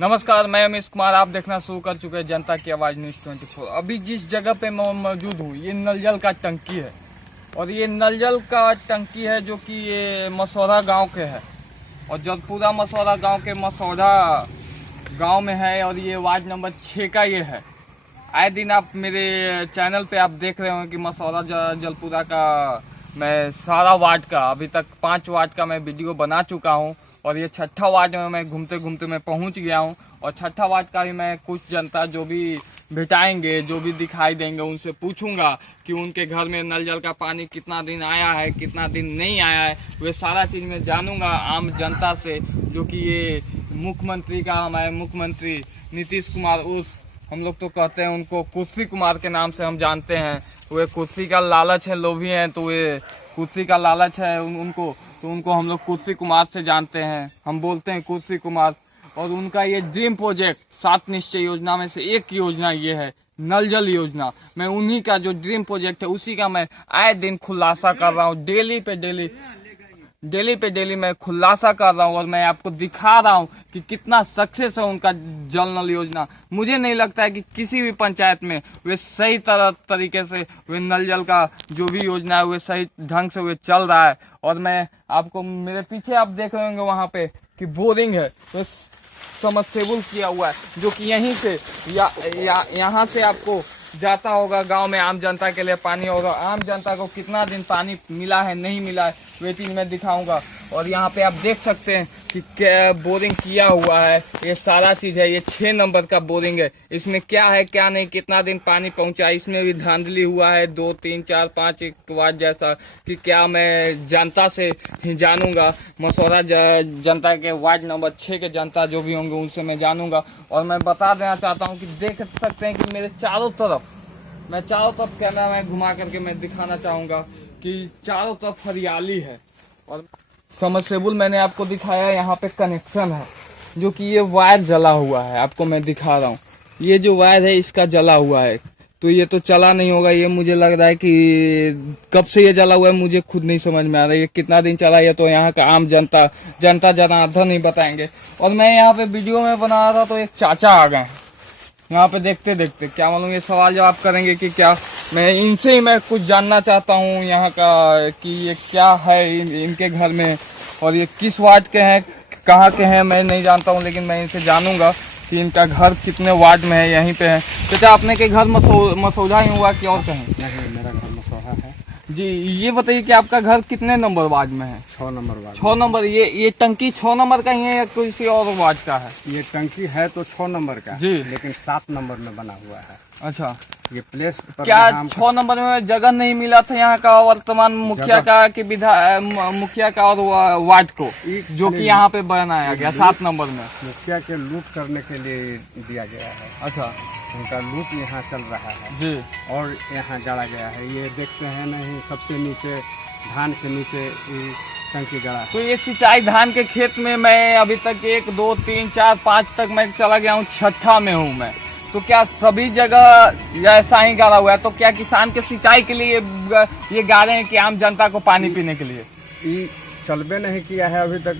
नमस्कार, मैं अमिश कुमार। आप देखना शुरू कर चुके हैं जनता की आवाज़ न्यूज़ 24। अभी जिस जगह पे मैं मौजूद हूँ ये नल जल का टंकी है और ये नल जल का टंकी है जो कि ये मसौदा गांव के है और जलपुरा मसौदा गांव के मसौदा गांव में है और ये वार्ड नंबर 6 का ये है। आए दिन आप मेरे चैनल पे आप देख रहे हो कि मसौदा जलपुरा का मैं सारा वार्ड का अभी तक 5 वार्ड का मैं वीडियो बना चुका हूँ और ये 6ठा वार्ड में मैं घूमते घूमते मैं पहुँच गया हूँ और 6ठा वार्ड का भी मैं कुछ जनता जो भी भेटाएंगे जो भी दिखाई देंगे उनसे पूछूंगा कि उनके घर में नल जल का पानी कितना दिन आया है कितना दिन नहीं आया है। वे सारा चीज़ मैं जानूंगा आम जनता से, जो कि ये मुख्यमंत्री का हमारे मुख्यमंत्री नीतीश कुमार उस हम लोग तो कहते हैं उनको कुर्सी कुमार के नाम से हम जानते हैं। वे कुर्सी का लालच है, लोभी हैं, तो वे कुर्सी का लालच है उनको हम लोग कुर्सी कुमार से जानते हैं, हम बोलते हैं कुर्सी कुमार। और उनका ये ड्रीम प्रोजेक्ट 7 निश्चय योजना में से एक योजना ये है नल जल योजना। मैं उन्हीं का जो ड्रीम प्रोजेक्ट है उसी का मैं आए दिन खुलासा कर रहा हूँ, डेली पे डेली मैं खुलासा कर रहा हूँ और मैं आपको दिखा रहा हूँ कि कितना सक्सेस है उनका जल नल योजना। मुझे नहीं लगता है कि किसी भी पंचायत में वे सही तरीके से वे नल जल का जो भी योजना है वे सही ढंग से वे चल रहा है। और मैं आपको मेरे पीछे आप देख रहे होंगे वहाँ पे कि बोरिंग है, तो समरसेबुल किया हुआ है जो कि यहीं से यहाँ से आपको जाता होगा गांव में आम जनता के लिए पानी होगा। आम जनता को कितना दिन पानी मिला है नहीं मिला है वे चीज़ मैं दिखाऊंगा। और यहाँ पे आप देख सकते हैं कि क्या बोरिंग किया हुआ है, ये सारा चीज़ है। ये 6 नंबर का बोरिंग है, इसमें क्या है क्या नहीं कितना दिन पानी पहुँचा इसमें भी धांधली हुआ है 2 3 4 5 एक बार जैसा कि क्या मैं जनता से ही जानूंगा। मसौदा जनता के वार्ड नंबर 6 के जनता जो भी होंगे उनसे मैं जानूंगा। और मैं बता देना चाहता हूँ कि देख सकते हैं कि मेरे चारों तरफ कैमरा में घुमा करके मैं दिखाना चाहूँगा कि चारों तरफ हरियाली है। और समरसेबुल मैंने आपको दिखाया यहाँ पे कनेक्शन है जो कि ये वायर जला हुआ है, आपको मैं दिखा रहा हूँ। ये जो वायर है इसका जला हुआ है, तो ये तो चला नहीं होगा। ये मुझे लग रहा है कि कब से ये जला हुआ है मुझे खुद नहीं समझ में आ रहा है, ये कितना दिन चला ये तो यहाँ का आम जनता जनार्दन नहीं बताएंगे। और मैं यहाँ पे वीडियो में बना रहा था तो एक चाचा आ गए यहाँ पे देखते देखते, क्या मालूम ये सवाल जवाब करेंगे कि क्या। मैं इनसे ही मैं कुछ जानना चाहता हूँ यहाँ का कि ये क्या है इनके घर में और ये किस वार्ड के हैं कहाँ के हैं मैं नहीं जानता हूँ, लेकिन मैं इनसे जानूंगा कि इनका घर कितने वार्ड में है। यहीं पे है चाचा, आपने के घर मसौदा ही हुआ कि और कहीं? नहीं, मेरा घर मसौदा है जी। ये बताइए कि आपका घर कितने नंबर वार्ड में है? 6 नंबर वार्ड। 6 नंबर। ये टंकी 6 नंबर का ही है या किसी और वार्ड का है? ये टंकी है तो 6 नंबर का जी, लेकिन 7 नंबर में बना हुआ है। अच्छा, ये प्लेस पर क्या 6 नंबर में जगह नहीं मिला था यहाँ का वर्तमान मुखिया का कि मुखिया का और वार्ड को जो कि यहाँ पे बनाया गया 7 नंबर में? मुखिया के लूट करने के लिए दिया गया है। अच्छा, उनका लूट यहाँ चल रहा है जी। और यहाँ गाड़ा गया है। ये देखते हैं नहीं, सबसे नीचे धान के नीचे ये टंकी गड़ा है। तो ये सिंचाई धान के खेत में मैं अभी तक 1 2 3 4 5 तक मैं चला गया हूँ, 6ठा में हूँ मैं। तो क्या सभी जगह ऐसा ही गाड़ा हुआ है? तो क्या किसान के सिंचाई के लिए ये गाड़े हैं कि आम जनता को पानी पीने के लिए? ये चलबे नहीं किया है अभी तक।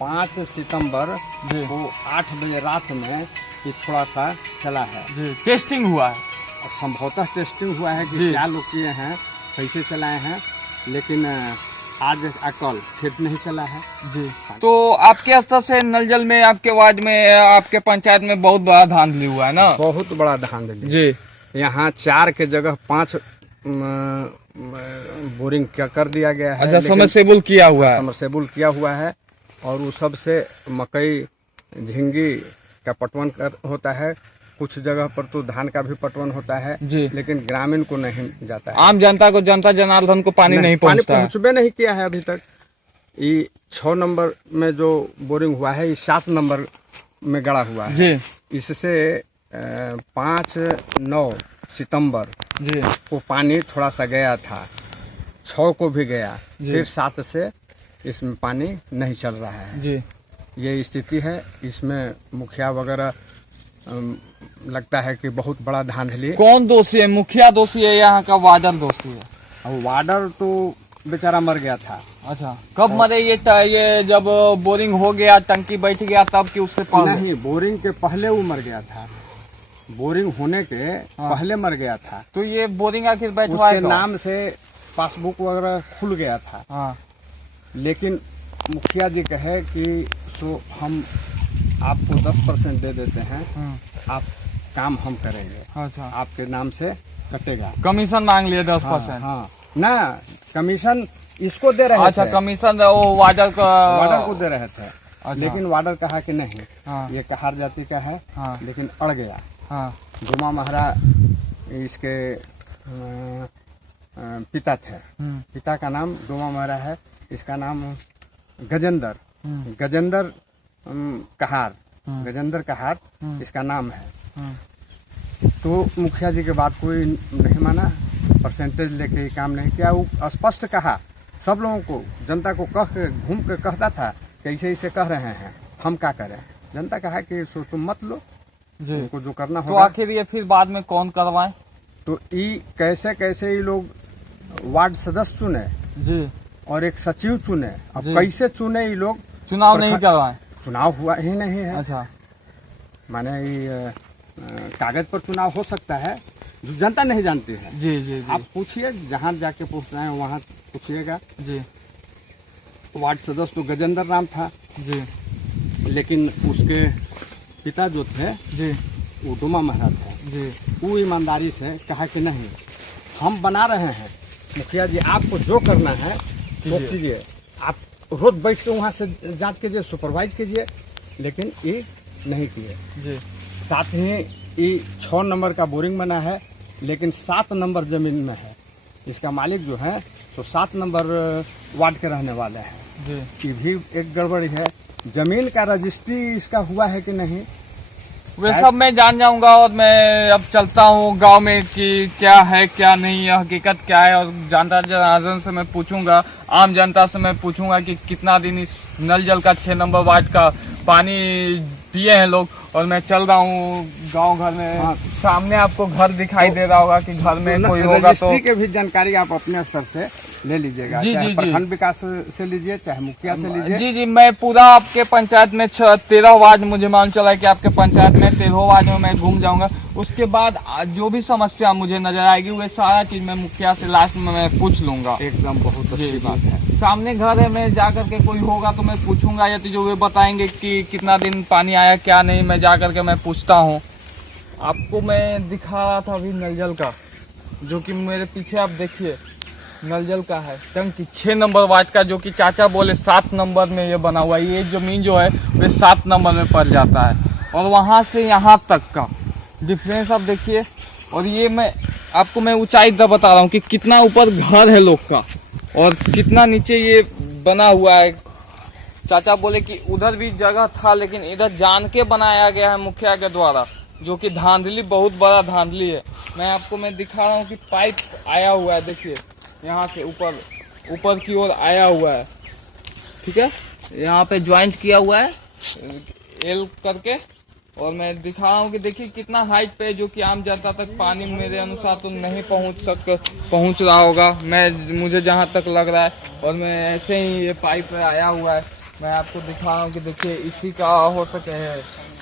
5 सितंबर को 8 बजे रात में ये थोड़ा सा चला है जी। टेस्टिंग हुआ है और संभवतः टेस्टिंग हुआ है कि क्या लोग किए हैं कैसे चलाए हैं, लेकिन आज कल फिर नहीं चला है जी। तो आपके स्तर से नल जल में आपके वार्ड में आपके पंचायत में बहुत बड़ा धांधली हुआ है ना? बहुत बड़ा धांधली जी। यहाँ 4 के जगह 5 बोरिंग कर दिया गया है। अच्छा, समरसेबुल किया हुआ है? समरसेबुल किया हुआ है और वो सबसे मकई झिंगी का पटवन होता है। कुछ जगह पर तो धान का भी पटवन होता है जी, लेकिन ग्रामीण को नहीं जाता है। आम जनता को जनता जनार्दन को पानी नहीं पहुँचबे नहीं किया है अभी तक। ये 6 नंबर में जो बोरिंग हुआ है ये 7 नंबर में गड़ा हुआ है जी। इससे 5-9 सितंबर जी को पानी थोड़ा सा गया था, 6 को भी गया, फिर 7 से इसमें पानी नहीं चल रहा है जी। ये स्थिति है। इसमें मुखिया वगैरह लगता है कि बहुत बड़ा धांधली। कौन दोषी है? मुखिया दोषी है यहाँ का वार्डर दोषी है? अब वार्डर तो बेचारा मर गया था। अच्छा, कब मरे ये जब बोरिंग हो गया, टंकी बैठ गया तब कि उससे पहले? नहीं, बोरिंग के पहले वो मर गया था, बोरिंग होने के पहले मर गया था। तो ये बोरिंग आखिर बैठवाए उसके नाम से पासबुक वगैरह खुल गया था। हाँ। लेकिन मुखिया जी कहे कि सो हम आपको 10% दे देते हैं, आप काम हम करेंगे। अच्छा, आपके नाम से कटेगा। कमीशन मांग लिए 10%? हाँ, ना कमीशन इसको दे रहे थे। अच्छा, कमीशन वो वार्डर को दे रहे थे। अच्छा। लेकिन वार्डर कहा कि नहीं, हाँ। ये कहार जाति का है। हाँ। लेकिन अड़ गया। हाँ। डुमा महरा इसके पिता थे। पिता का नाम डुमा महरा है, इसका नाम गजेंद्र कहार, गजेंद्र कहार इसका नाम है। तो मुखिया जी के बात कोई नहीं माना, परसेंटेज लेके ही काम नहीं किया। वो स्पष्ट कहा, सब लोगों को, जनता को कह के घूम के कहता था कि ऐसे ऐसे कह रहे हैं, हम क्या करें। जनता कहा कि सो तुम मत लो जी, उनको जो करना होगा। तो आखिर ये फिर बाद में कौन करवाए? तो ये कैसे कैसे ये लोग वार्ड सदस्य चुने जी, और एक सचिव चुने। अब कैसे चुने ये लोग? चुनाव नहीं करवाए? चुनाव हुआ ही नहीं है। अच्छा, माने ये कागज पर चुनाव हो सकता है, जो जनता नहीं जानती है। जी जी, आप पूछिए, जहाँ जाके पूछना है वहाँ पूछिएगा जी। वार्ड सदस्य तो गजेंद्र नाम था जी, लेकिन उसके पिता जो थे जी, वो डुमा महरा थे जी। वो ईमानदारी से कहा कि नहीं, हम बना रहे हैं, मुखिया जी आपको जो करना है वो कीजिए, आप रोज बैठ के वहाँ से जांच कीजिए, सुपरवाइज कीजिए। लेकिन ये नहीं किए जी। साथ ही ये 6 नंबर का बोरिंग बना है, लेकिन 7 नंबर जमीन में है। इसका मालिक जो है तो 7 नंबर वार्ड के रहने वाले हैं जी। ये भी एक गड़बड़ी है। जमीन का रजिस्ट्री इसका हुआ है कि नहीं, वे सब मैं जान जाऊंगा। और मैं अब चलता हूँ गांव में कि क्या है क्या नहीं है, हकीकत क्या है, और जनता जनार्दन से मैं पूछूंगा, आम जनता से मैं पूछूंगा कि कितना दिन इस नल जल का 6 नंबर वार्ड का पानी पिए हैं लोग। और मैं चल रहा हूँ गांव घर में। हाँ। सामने आपको घर दिखाई दे रहा होगा कि घर में कोई होगा तो की भी जानकारी आप अपने स्तर से ले लीजिएगा। जी चाहे जी, प्रखंड विकास से लीजिए, चाहे मुखिया से लीजिए। जी जी, मैं पूरा आपके पंचायत में 13 वार्ड मुझे मालूम चला है कि आपके पंचायत में 13 वार्ड में मैं घूम जाऊंगा। उसके बाद जो भी समस्या मुझे नजर आएगी वो सारा चीज मैं मुखिया से लास्ट में मैं पूछ लूंगा। एकदम बहुत अच्छी बात है। सामने घर है, मैं जा करके कोई होगा तो मैं पूछूंगा, या तो जो वे बताएंगे कि कितना दिन पानी आया क्या नहीं, मैं जा करके मैं पूछता हूँ। आपको मैं दिखा रहा था अभी नल जल का, जो कि मेरे पीछे आप देखिए नल जल का है टंकी 6 नंबर वार्ड का, जो कि चाचा बोले 7 नंबर में ये बना हुआ है। ये जमीन जो है वे 7 नंबर में पड़ जाता है, और वहाँ से यहाँ तक का डिफरेंस आप देखिए। और ये मैं आपको ऊंचाई दर बता रहा हूँ कि कितना ऊपर घर है लोग का और कितना नीचे ये बना हुआ है। चाचा बोले कि उधर भी जगह था, लेकिन इधर जान के बनाया गया है मुखिया के द्वारा, जो कि धांधली, बहुत बड़ा धांधली है। मैं आपको दिखा रहा हूँ कि पाइप आया हुआ है, देखिए यहाँ से ऊपर की ओर आया हुआ है, ठीक है। यहाँ पे ज्वाइंट किया हुआ है एल करके, और मैं दिखा रहा हूँ कि देखिए कितना हाइट पे, जो कि आम जनता तक पानी मेरे अनुसार तो नहीं पहुँच रहा होगा, मुझे जहाँ तक लग रहा है। और मैं ऐसे ही ये पाइप आया हुआ है, मैं आपको दिखा रहा हूँ कि देखिए इसी का हो सके है,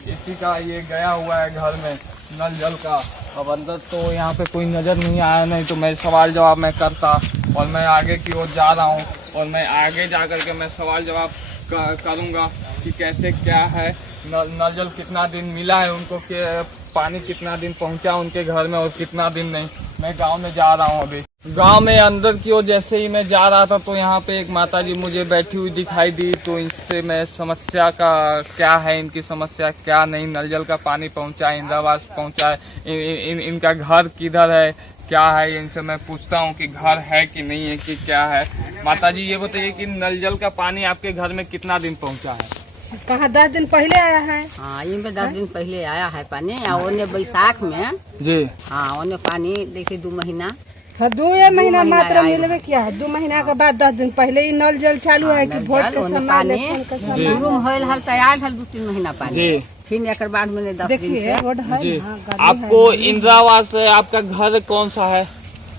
इसी का ये गया हुआ है घर में नल जल का। अब अंदर तो यहाँ पे कोई नज़र नहीं आया, नहीं तो मैं सवाल जवाब मैं करता। और मैं आगे की ओर जा रहा हूँ, और मैं आगे जा कर के मैं सवाल जवाब करूँगा कि कैसे क्या है, नल जल कितना दिन मिला है उनको, के पानी कितना दिन पहुंचा उनके घर में और कितना दिन नहीं। मैं गांव में जा रहा हूं अभी। गांव में अंदर की ओर जैसे ही मैं जा रहा था तो यहाँ पे एक माताजी मुझे बैठी हुई दिखाई दी। तो इनसे मैं समस्या का क्या है, इनकी समस्या क्या नहीं, नल जल का पानी पहुंचा है, इंदिरावास पहुंचा है, इनका घर किधर है क्या है, इनसे मैं पूछता हूँ कि घर है कि नहीं है कि क्या है। माताजी ये बताइए कि नल जल का पानी आपके घर में कितना दिन पहुँचा है? कहाँ 10 दिन पहले आया है। हाँ, ये में 10 दिन पहले आया है पानी। ओने बैसाख में जी, हाँ ओने पानी देखिए 2 महीना। हाँ, 2 महीना मात्र मिलवे किया है। 2 महीना के बाद 10 दिन पहले ही नल जल चालू है कि वोट के समय, इलेक्शन के समय शुरू होल हल तैयार हल 2-3 महीना पानी, फिर एक बाद मैंने 10 दिन से। रोड है। जी, आपको इंदिरावास आपका घर कौन सा है?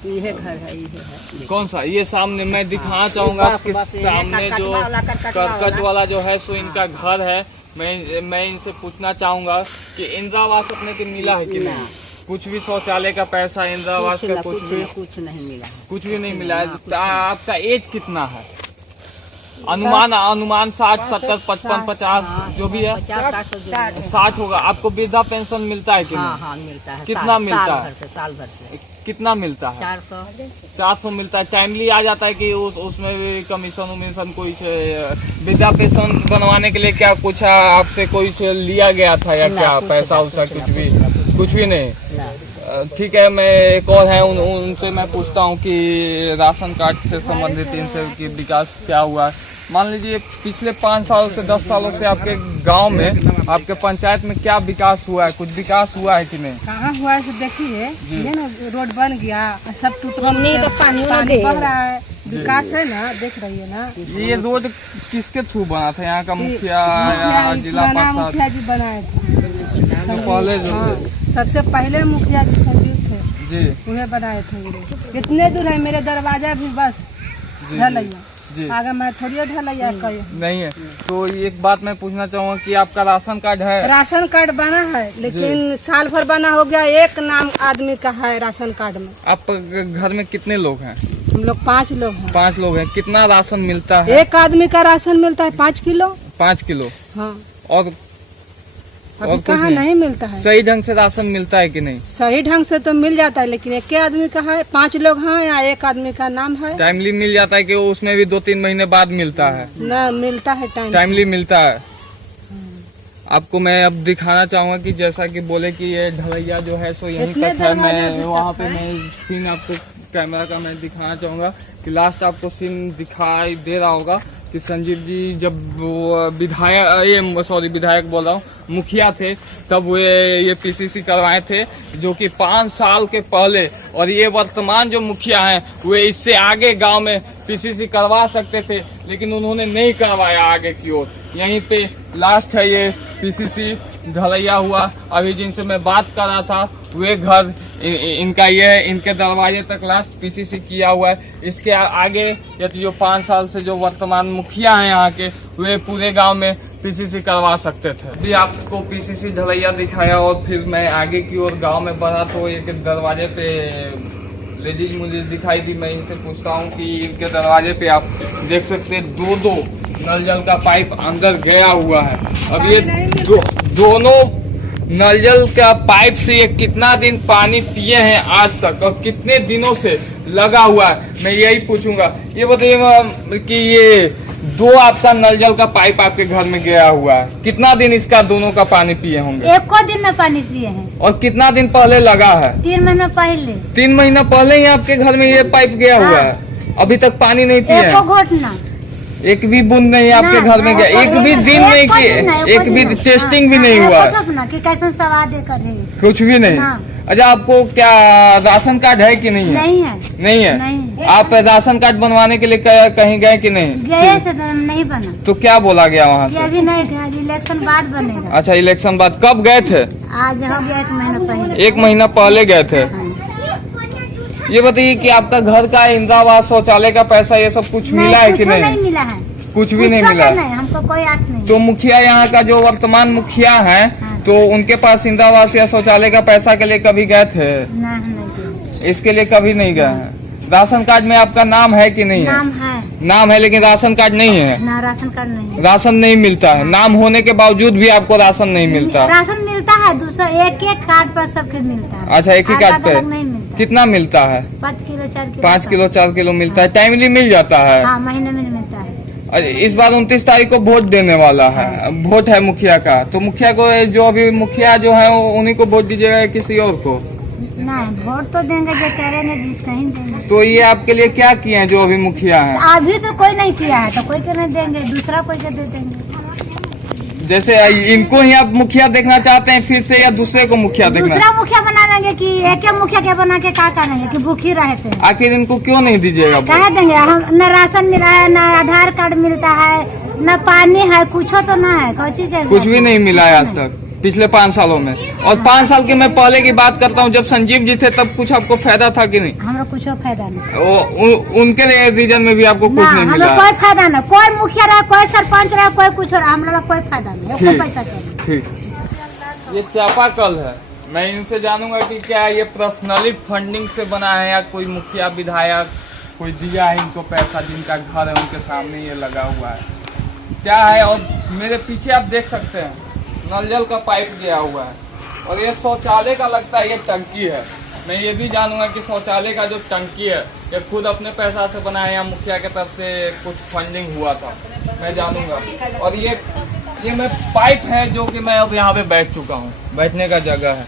ये घर है, ये है। कौन सा? ये सामने मैं दिखाना चाहूंगा आपके सामने जो करकट वाला जो है सो इनका घर है। मैं इनसे पूछना चाहूंगा कि इंदिरा आवास अपने को मिला है कि नहीं? कुछ भी शौचालय का पैसा, इंदिरा आवास का कुछ नहीं मिला, कुछ भी नहीं मिला है। आपका एज कितना है? अनुमान 60, 70, 55, 50 जो भी है 60 होगा। आपको वृद्धा पेंशन मिलता है कि नहीं? हाँ मिलता है। कितना मिलता है? साल भर से कितना मिलता है? 400 मिलता है। टाइमली आ जाता है कि उसमें भी कमीशन उमीशन कोई से वृद्धा पेंशन बनवाने के लिए क्या कुछ आपसे कोई से लिया गया था या क्या पैसा उसा? कुछ भी नहीं। ठीक है, मैं एक और है उनसे मैं पूछता हूँ कि राशन कार्ड से संबंधित इनसे कि विकास क्या हुआ है। मान लीजिए पिछले 5 साल से 10 सालों से आपके गांव में, आपके पंचायत में क्या विकास हुआ है? कुछ विकास हुआ है कि नहीं? कहाँ हुआ है? देखिए ये ना रोड बन गया, सब टूट तो पानी बह रहा है। विकास है ना, देख रही है ना। ये रोड किसके थ्रू बना था? यहाँ का मुखिया या जिला परिषद? मुखिया जी बनाए थे पहले जो सबसे पहले मुखिया जी संजीव थे जी, उन्हें बनाए थे। कितने दूर है मेरे दरवाजा भी बस ढलैया, आगे मैं थोड़ी ढलैया नहीं है। तो एक बात मैं पूछना चाहूँगा कि आपका राशन कार्ड है? राशन कार्ड बना है लेकिन साल भर बना हो गया। एक नाम आदमी का है राशन कार्ड में। आप घर में कितने लोग हैं? हम लोग 5 लोग हैं। 5 लोग हैं। कितना राशन मिलता है? एक आदमी का राशन मिलता है 5 किलो। 5 किलो? हाँ। और अभी कहाँ नहीं मिलता है? सही ढंग से राशन मिलता है कि नहीं? सही ढंग से तो मिल जाता है लेकिन एक आदमी का है, 5 लोग हैं या एक आदमी का नाम है। टाइमली मिल जाता है कि उसमें भी 2-3 महीने बाद मिलता है? न मिलता है टाइमली मिलता है। आपको मैं अब दिखाना चाहूंगा कि जैसा कि बोले कि ये ढलैया जो है सो यहीं तक है। मैं वहाँ पे मैं सीन आपको कैमरा का मैं दिखाना चाहूंगा कि लास्ट आपको सीन दिखाई दे रहा होगा कि संजीव जी जब वो विधायक बोल रहा हूँ, मुखिया थे, तब ये पीसीसी करवाए थे जो कि 5 साल के पहले। और ये वर्तमान जो मुखिया हैं वे इससे आगे गांव में पीसीसी करवा सकते थे लेकिन उन्होंने नहीं करवाया आगे की ओर। यहीं पे लास्ट है ये पीसीसी ढलैया हुआ। अभी जिनसे मैं बात कर रहा था वे घर इनका ये है, इनके दरवाजे तक लास्ट पीसीसी किया हुआ है। इसके आगे या तो जो 5 साल से जो वर्तमान मुखिया हैं यहाँ के, वे पूरे गांव में पीसीसी करवा सकते थे। अभी आपको पीसीसी ढलैया दिखाया और फिर मैं आगे की ओर गांव में बढ़ा तो एक दरवाजे पे लेडीज मुझे दिखाई दी। मैं इनसे पूछता हूँ कि इनके दरवाजे पे आप देख सकते हैं 2 नल जल का पाइप अंदर गया हुआ है। अब ये दोनों नल जल का पाइप से ये कितना दिन पानी पिए हैं आज तक और कितने दिनों से लगा हुआ है, मैं यही पूछूंगा। ये बताइए कि ये 2 आपका नल जल का पाइप आपके घर में गया हुआ है, कितना दिन इसका दोनों का पानी पिए होंगे? 1 दिन में पानी पिए हैं। और कितना दिन पहले लगा है? 3 महीना पहले। 3 महीना पहले ही आपके घर में ये पाइप गया हुआ है? अभी तक पानी नहीं पिए? एको घोट ना, एक भी बूंद नहीं आपके घर में गया? एक भी दिन नहीं किए? एक भी टेस्टिंग भी नहीं हुआ कि कैसा स्वाद कर रही? कुछ भी नहीं। अच्छा, आपको क्या राशन कार्ड है कि नहीं है? नहीं है। नहीं है? नहीं। आप राशन कार्ड बनवाने के लिए कहीं गए कि नहीं? गए थे तो नहीं बना। तो क्या बोला गया वहाँ से? अभी नहीं गया, इलेक्शन बाद बनेगा। अच्छा, इलेक्शन बाद। कब गए थे? आज हो गया 1 महीना पहले। 1 महीना पहले गए थे। ये बताइए कि आपका घर का इंदिरा आवास शौचालय का पैसा ये सब कुछ मिला है कि नहीं? नहीं मिला है, कुछ भी नहीं मिला। नहीं, हमको कोई आठ नहीं। तो मुखिया यहाँ का जो वर्तमान मुखिया है, तो उनके पास इंदिरा आवास या शौचालय का पैसा के लिए कभी गए थे? नहीं, इसके लिए कभी नहीं गए हैं। राशन कार्ड में आपका नाम है कि नहीं है? नाम है लेकिन राशन कार्ड नहीं है। ना, राशन कार्ड नहीं। राशन नहीं मिलता है। नाम होने के बावजूद भी आपको राशन नहीं मिलता? राशन मिलता है दूसरा, एक कार्ड पर सबके मिलता है। अच्छा, एक ही कार्ड पे नहीं मिलता। कितना मिलता है? 5 किलो 4 किलो। 5 किलो 4 किलो मिलता है। टाइमली मिल जाता है? हाँ, महीने में मिलता है। इस बार 29 तारीख को वोट देने वाला है, वोट है मुखिया का। तो मुखिया को जो अभी मुखिया जो है उन्हीं को वोट दीजिएगा या किसी और को? नहीं, वोट तो देंगे जो करेंगे, जिसका ही देंगे। तो ये आपके लिए क्या किए हैं जो अभी मुखिया हैं? अभी तो कोई नहीं किया है तो कोई को नहीं देंगे, दूसरा कोई को दे देंगे। जैसे इनको ही आप मुखिया देखना चाहते हैं फिर से या दूसरे को मुखिया देखना? दूसरा मुखिया बना देंगे कि एक मुखिया के बना के क्या करेंगे कि भूखी रहते हैं? आखिर इनको क्यों नहीं दीजिएगा? कह देंगे हम न राशन मिला है, न आधार कार्ड मिलता है, न पानी है, कुछ तो ना है। कुछ भी नहीं मिला है आज तक। पिछले 5 सालों में। और 5 साल के मैं पहले की बात करता हूँ, जब संजीव जी थे तब कुछ आपको फायदा था कि नहीं? हमरा कुछ फायदा नहीं। उनके रीजन में भी आपको कुछ नहीं मिला? कोई फायदा नहीं, कोई मुखिया रहा, कोई सरपंच रहा, कोई कुछ रहा, हमरा कोई फायदा नहीं, कोई पैसा नहीं। ठीक। ये चापाकल है, मैं इनसे जानूंगा कि क्या ये पर्सनली फंडिंग से बना है या कोई मुखिया विधायक कोई दिया है इनको पैसा, जिनका घर है उनके सामने ये लगा हुआ है, क्या है। और मेरे पीछे आप देख सकते हैं नल जल का पाइप गया हुआ है, और ये शौचालय का लगता है ये टंकी है। मैं ये भी जानूंगा कि शौचालय का जो टंकी है ये खुद अपने पैसा से बना है या मुखिया की तरफ से कुछ फंडिंग हुआ था, मैं जानूंगा। और ये मैं पाइप है जो कि मैं अब यहाँ पे बैठ चुका हूँ, बैठने का जगह है।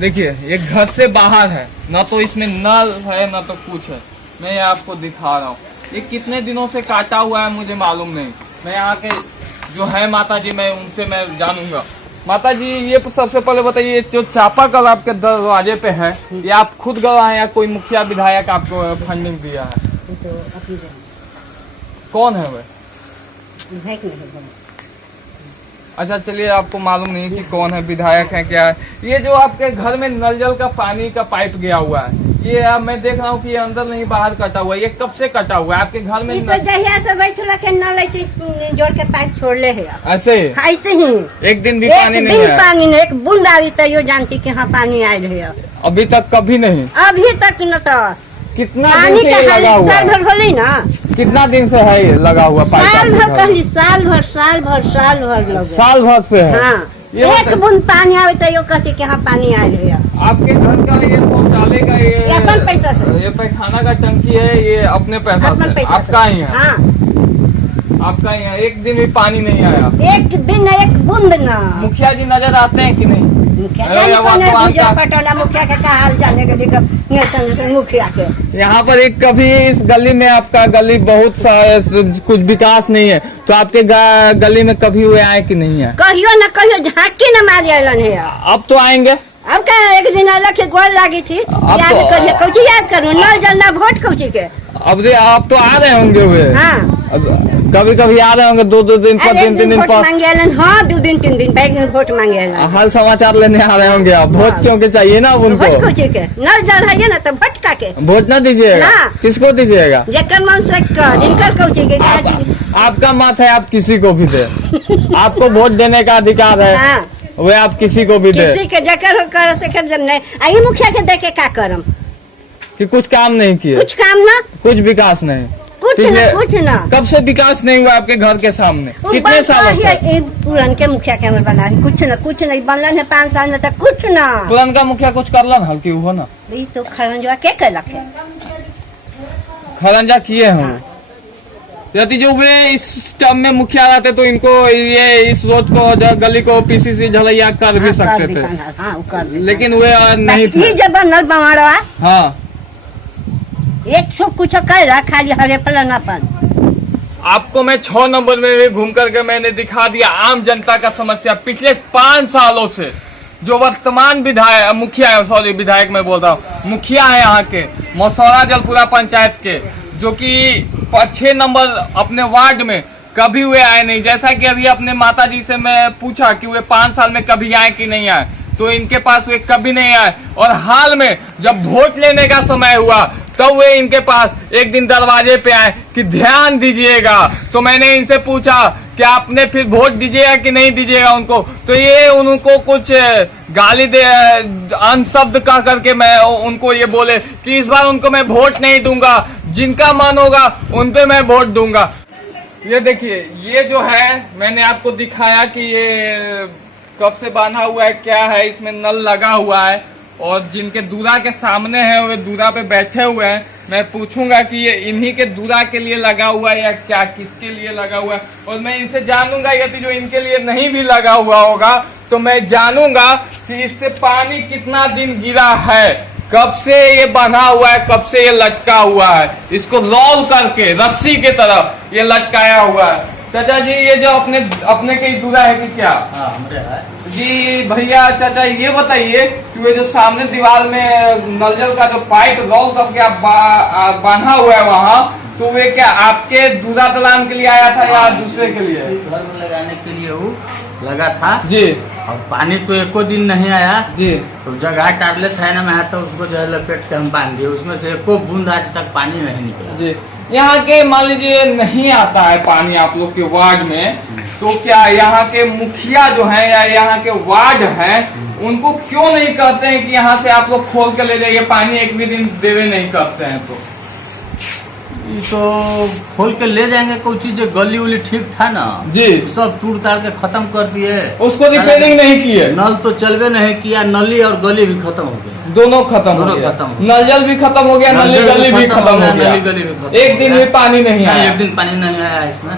देखिए ये घर से बाहर है, ना तो इसमें नल है ना तो कुछ है। मैं आपको दिखा रहा हूँ, ये कितने दिनों से काटा हुआ है मुझे मालूम नहीं। मैं यहाँ के जो है माता जी, मैं उनसे मैं जानूंगा। माता जी ये सबसे पहले बताइए, जो चापाकल आपके दरवाजे पे है ये आप खुद गवाए या कोई मुखिया विधायक आपको फंडिंग दिया है? कौन है वह? अच्छा चलिए, आपको मालूम नहीं कि कौन है, विधायक है क्या है। ये जो आपके घर में नल जल का पानी का पाइप गया हुआ है, ये अब मैं देख रहा हूँ कि ये अंदर नहीं बाहर कटा हुआ है, ये कब से कटा हुआ है आपके घर में? तो जहिया से बैठला के नल ऐसे जोड़ के पाइप छोड़ ले है। ऐसे ही एक दिन भी पानी नहीं आया? पानी नहीं, एक बूंद आई तो यो जानती कि हाँ पानी आये है। अभी तक कभी नहीं? अभी तक न तो। कितना पानी दिन से का लगा हुआ साल भर होली ना? कितना दिन से है ये लगा हुआ पाइप? साल भर कहली, साल भर लगा। साल भर से है? हाँ, एक बूंद पानी आवे तो यो कहती कि हाँ पानी आये है। आपके घर का ये शौचालय का ये अपन पैसा से, ये पैखाना का टंकी है, ये अपने पैसा से आपका ही है? हाँ, आपका ही है। एक दिन भी पानी नहीं आया? एक दिन एक बूंद ना। मुखिया जी नजर आते हैं कि नहीं? मुखिया के का हाल जाने के लिए मुखिया के यहाँ पर एक कभी इस गली में आपका गली बहुत कुछ विकास नहीं है, तो आपके गली में कभी हुए आए कि नहीं है? कहियो न कहियो झांकी न मारे है। अब तो आएंगे। अब क्या एक दिन अलग के गोल लगी थी, याद करिए, कौची याद करूँ, नल जल ना वोट कौची के। अब आप तो आ रहे होंगे वे? हाँ, कभी कभी आ रहे होंगे, 2-2 दिन पर, 3-3 दिन पर मांगे। हाँ, 2 दिन 3 दिन एक दिन वोट मांगे। हाल समाचार लेने आ रहे होंगे आप। वोट क्यों के चाहिए ना उनको? वोट कौची के, नल जल है ना तो वोट का के वोट न दीजिएगा? किसको दीजिएगा? जेकर मन से जिनकर कौची के। आपका मत है, आप किसी को भी दे, आपको वोट देने का अधिकार है। हाँ, वे आप किसी को भी दे, किसी के जकर कर से कर जब नहीं आई मुखिया के देखे का करम कि कुछ काम नहीं किए, कुछ काम ना, कुछ विकास नहीं, कुछ ना। कब से विकास नहीं हुआ आपके घर के सामने? कितने सालों से? पुरान के मुखिया के में बना कुछ नहीं बनल है, 5 साल में तक कुछ ना। पुरान का मुखिया कुछ करलन हल्की हुआ ना? तो खरंजवा के कर रखे, खरंजा किए हैं। यदि जो वे इस टर्म में मुखिया रहते तो इनको ये इस रोड को गली को पीसीसी झलैया कर भी सकते थे। हाँ, लेकिन वे नहीं थे। जब नल बमाड़ा, हाँ, एक कुछ कर रहा खाली हरे पलनापन। आपको मैं 6 नंबर में भी घूम करके मैंने दिखा दिया आम जनता का समस्या पिछले 5 सालों से। जो वर्तमान विधायक मुखिया है, सॉरी विधायक मैं बोल रहा हूँ, मुखिया है यहाँ के मसौरा जलपुरा पंचायत के, जो कि 6 नंबर अपने वार्ड में कभी वे आए नहीं। जैसा कि अभी अपने माता जी से मैं पूछा कि वे 5 साल में कभी आए कि नहीं आए, तो इनके पास वे कभी नहीं आए। और हाल में जब वोट लेने का समय हुआ तब वे इनके पास एक दिन दरवाजे पे आए कि ध्यान दीजिएगा। तो मैंने इनसे पूछा कि आपने फिर वोट दीजिएगा कि नहीं दीजिएगा उनको, तो ये उनको कुछ गाली दे अनशब्द कह करके मैं उनको ये बोले कि इस बार उनको मैं वोट नहीं दूंगा, जिनका मन होगा उन पे मैं वोट दूंगा। ये देखिए, ये जो है मैंने आपको दिखाया कि ये कब से बांधा हुआ है, क्या है, इसमें नल लगा हुआ है, और जिनके दूल्हा के सामने है वे दूल्हा पे बैठे हुए हैं। मैं पूछूंगा कि ये इन्हीं के दूल्हा के लिए लगा हुआ है या क्या, किसके लिए लगा हुआ है, और मैं इनसे जानूंगा यदि जो इनके लिए नहीं भी लगा हुआ होगा तो मैं जानूंगा कि इससे पानी कितना दिन गिरा है, कब से ये बंधा हुआ है, कब से ये लटका हुआ है। इसको रोल करके रस्सी के तरफ ये लटकाया हुआ है। चाचा जी ये जो अपने के दूल्हा है कि क्या? हाँ, हमारे है जी भैया। चाचा ये बताइए कि वो जो सामने दीवार में नल जल का जो पाइप रोल करके आप बांधा हुआ है वहाँ, तो वे क्या आपके दूल्हा दलान के लिए आया था या दूसरे के लिए? घर में लगाने के लिए वो लगा था जी। और पानी तो एको दिन नहीं आया जी तो जगह टैबलेट है ना, मैं तो उसको जो है लपेट के हम बांध दिए, उसमें से एको बूंद आज तक पानी नहीं निकला। जी। यहाँ के मान लीजिए नहीं आता है पानी आप लोग के वार्ड में, तो क्या यहाँ के मुखिया जो है या यहाँ के वार्ड है उनको क्यों नहीं कहते हैं कि यहाँ से आप लोग खोल कर ले जाइए पानी, एक भी दिन देवे नहीं करते हैं? तो ये तो खोल के ले जाएंगे, कोई चीज गली उली ठीक था ना जी सब तोड़ ताड़ के खत्म कर दिए, उसको रिपेयरिंग नहीं किए, नल तो चलवे नहीं किया, नली और गली भी खत्म हो गया, दोनों खत्म हो गया, नल जल भी खत्म हो गया, नली गली भी खत्म हो गया, नली गली भी खत्म, एक दिन भी पानी नहीं आया, एक दिन पानी नहीं आया इसमें,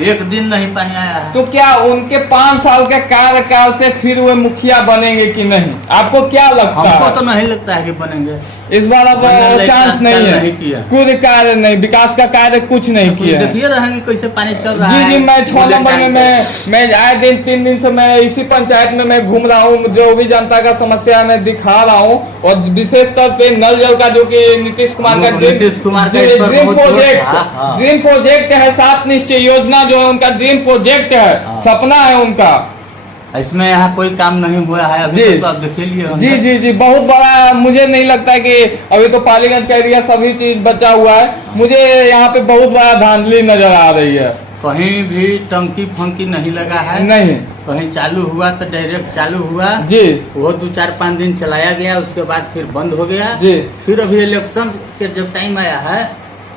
एक दिन नहीं पानी आया है। तो क्या उनके 5 साल के कार्यकाल से फिर वो मुखिया बनेंगे कि नहीं, आपको क्या लगता है? हमको तो नहीं लगता है कि बनेंगे, इस बार अब चांस नहीं है, कोई कार्य नहीं, विकास का कार्य कुछ नहीं किया। देखिए रहेंगे कैसे पानी चल रहा जी है। जी, मैं 6 नंबर में मैं आए दिन 3 दिन से मैं इसी पंचायत में मैं घूम रहा हूँ, जो भी जनता का समस्या मैं दिखा रहा हूँ, और विशेष तौर पे नल जल का जो कि नीतीश कुमार का ड्रीम प्रोजेक्ट है, 7 निश्चय योजना जो है उनका ड्रीम प्रोजेक्ट है, सपना है उनका, इसमें यहाँ कोई काम नहीं हुआ है अभी तो आप देख लिए। जी जी जी, बहुत बड़ा मुझे नहीं लगता है कि अभी तो पालीगंज का एरिया सभी चीज बचा हुआ है, मुझे यहाँ पे बहुत बड़ा धांधली नजर आ रही है, कहीं भी टंकी फंकी नहीं लगा है, नहीं कहीं चालू हुआ तो डायरेक्ट चालू हुआ जी, वो 2-4-5 दिन चलाया गया, उसके बाद फिर बंद हो गया जी, फिर अभी इलेक्शन के जब टाइम आया है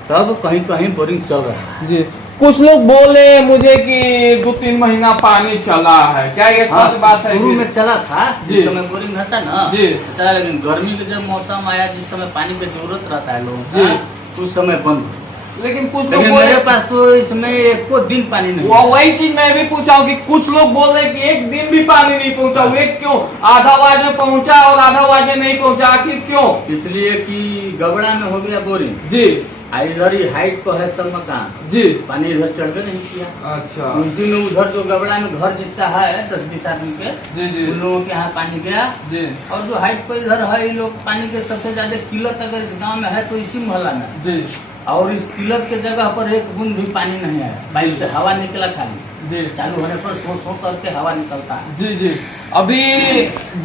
तब कहीं कहीं बोरिंग चल रहा है जी। कुछ लोग बोले मुझे कि 2-3 महीना पानी चला है, क्या ये सच बात है? शुरू में चला था जी। जिस समय बोरिंग रहता ना जी चला, लेकिन गर्मी का जब मौसम आया जिस समय पानी की जरूरत रहता है लोगों जी, का उस समय बंद। लेकिन कुछ लोग लेकिन बोले मेरे पास तो इसमें एको दिन पानी नहीं है। वही चीज मैं भी पूछा हूँ कि कुछ लोग बोल रहे कि एक दिन भी पानी नहीं पहुँचा, वे क्यों? आधा वार्ड में पहुँचा और आधा वार्ड में नहीं पहुँचा, आखिर क्यों? इसलिए कि गबड़ा में हो गया बोरिंग जी, इधर ही हाइट पर है सब मकान जी, पानी इधर चढ़ नहीं किया। अच्छा, उसी में उधर जो गबड़ा में घर जिसका है 10-20 आदमी के, जी जी उन लोगों के यहाँ पानी गया, जी और जो हाइट पर इधर है ये लोग पानी के सबसे ज्यादा किल्लत अगर इस गांव में है तो इसी मोहल्ला में, जी और इस किल्लत के जगह पर एक बूंद भी पानी नहीं आया, पाइप से हवा निकला खाली, जी चालू होने पर सो करके हवा निकलता है। जी जी। अभी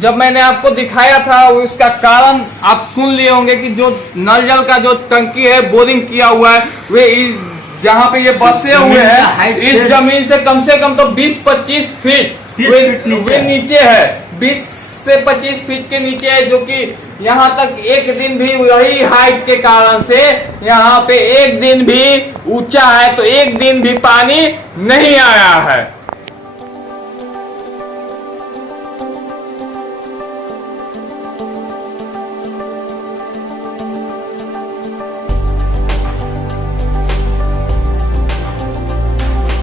जब मैंने आपको दिखाया था उसका कारण आप सुन लिए होंगे कि जो नल जल का जो टंकी है बोरिंग किया हुआ है, वे जहाँ पे ये बसे हुए हैं इस जमीन से कम तो 20-25 फीट वे नीचे है, 20 से 25 फीट के नीचे है, जो कि यहाँ तक एक दिन भी वही हाइट के कारण से यहाँ पे एक दिन भी ऊंचा है तो एक दिन भी पानी नहीं आया है।